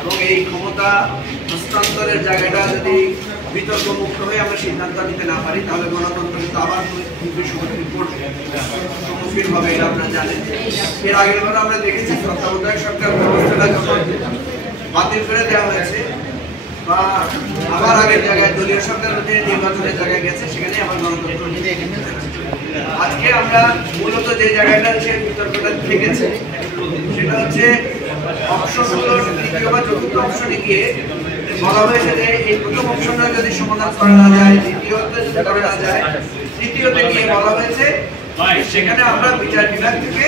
এবং এই ক্ষমতা হস্তান্তরের জায়গাটা যদি বিতর্ক মুক্ত হয়ে আমরা সিদ্ধান্ত নিতে না পারি তাহলে গণতন্ত্র কিন্তু আবার সম্মুখীন হবে, এটা আপনারা জানেন। এর আগের বার আমরা দেখেছি তত্ত্বাবধায়ক সরকার ব্যবস্থাটা যখন বাতিল করে দেওয়া হয়েছে বা আবার আগের জায়গায় দলীয় সরকার নির্বাচনের জায়গায় গেছে, সেখানে আবার গণতন্ত্র। আজকে আমরা মূলত যে জায়গাটা সে বিতর্কটা থেকেছে সেটা হচ্ছে অপশনগুলোর তৃতীয় বা চতুর্থ অপশনে গিয়ে বলা হয়েছে যে এই প্রথম অপশনটা যদি সমাধান করা না যায়, দ্বিতীয়তে যদি করা না যায়, তৃতীয়তে গিয়ে বলা হয়েছে সেখানে আমরা বিচার বিভাগ থেকে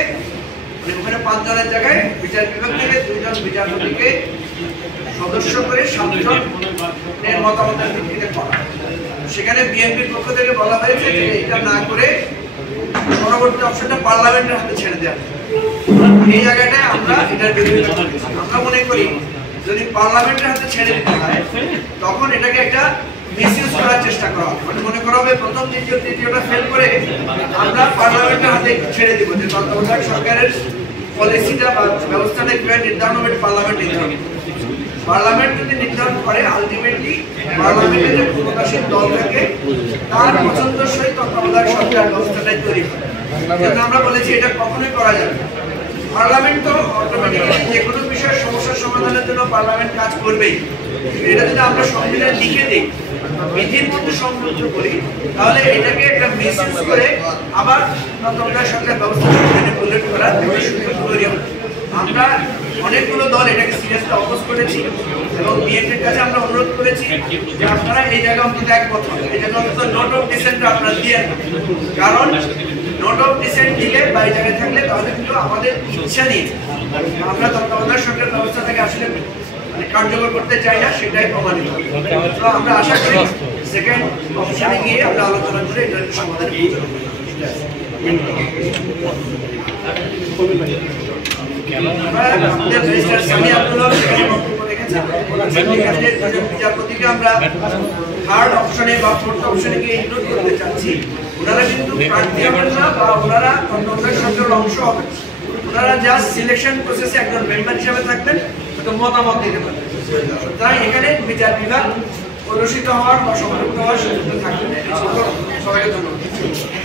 ওখানে 5 জনের জায়গায় বিচার বিভাগ থেকে 2 জন বিচারপতিকে সদস্য করে 7 জনের মতামতের ভিত্তিতে করা। সেখানে বিএনপির পক্ষ থেকে বলা হয়েছে যে এটা না করে পরবর্তী অপশনটা পার্লামেন্টের হাতে ছেড়ে দেওয়া। এই জায়গাটায় আমরা এটার বিরোধিতা করি। আমরা মনে করি যদি পার্লামেন্টের হাতে ছেড়ে দিতে হয় তখন এটাকে একটা মিসইউজ করার চেষ্টা করা হবে। মানে মনে করা হবে প্রথম দ্বিতীয় তৃতীয়টা ফেল করে আমরা পার্লামেন্টের হাতে ছেড়ে দিব, যে তত্ত্বাবধায়ক সরকারের পলিসিটা বা ব্যবস্থাটা কিভাবে নির্ধারণ হবে পার্লামেন্ট নির্ধারণ। পার্লামেন্ট যদি নির্ধারণ করে আলটিমেটলি পার্লামেন্টের যে ক্ষমতাসীন দল থাকে তার পছন্দসই তত্ত্বাবধায়ক সরকার ব্যবস্থাটাই তৈরি হয়। আমরা বলেছি এটা কখনোই করা যাবে না। পার্লামেন্ট তো অটোমেটিক্যালি যে কোনো বিষয়ের সমস্যার সমাধানের জন্য পার্লামেন্ট কাজ করবেই। এটা যদি আমরা সংবিধান লিখে দিই, বিধির মধ্যে সংযুক্ত করি, তাহলে এটাকে একটা মিসইউজ করে আবার তত্ত্বাবধায়ক সরকার ব্যবস্থা ম্যানিপুলেট করার সুযোগ তৈরি হবে। আমরা অনেকগুলো দল এটাকে সিরিয়াসলি অপোজ করেছি এবং বিএনপির কাছে আমরা অনুরোধ করেছি যে আপনারা এই জায়গায় অন্তত একমত হন, এই জায়গায় অন্তত নোট অফ ডিসেন্ট আপনারা দিয়ে, কারণ নোট অফ ডিসেন্ট দিলে বা এই জায়গায় থাকলে তাহলে কিন্তু আমাদের ইচ্ছা নিয়ে আমরা তত্ত্বাবধায়ক সরকার ব্যবস্থা থেকে আসলে কার্যকর করতে চাই না, সেটাই প্রমাণিত। তো আমরা আশা করি সেকেন্ড অপশনে গিয়ে আমরা আলোচনা করে এটার সমাধান বিচারপতিকে আমরা থার্ড অপশনে বা ফোর্থ অপশনে গিয়ে ইনক্লুড করতে চাচ্ছি। ওনারা কিন্তু প্রার্থী হবেন না বা ওনারা তত্ত্বাবধায়ক সরকারের অংশ হবেন, ওনারা জাস্ট সিলেকশন প্রসেসে একজন মেম্বার হিসেবে থাকবেন, মতামত দিতে পারবেন। তাই এখানে বিচার বিভাগ প্রদর্শিত হওয়ার বা সম্পৃক্ত হওয়ার সুযোগ থাকবে। সবাইকে ধন্যবাদ।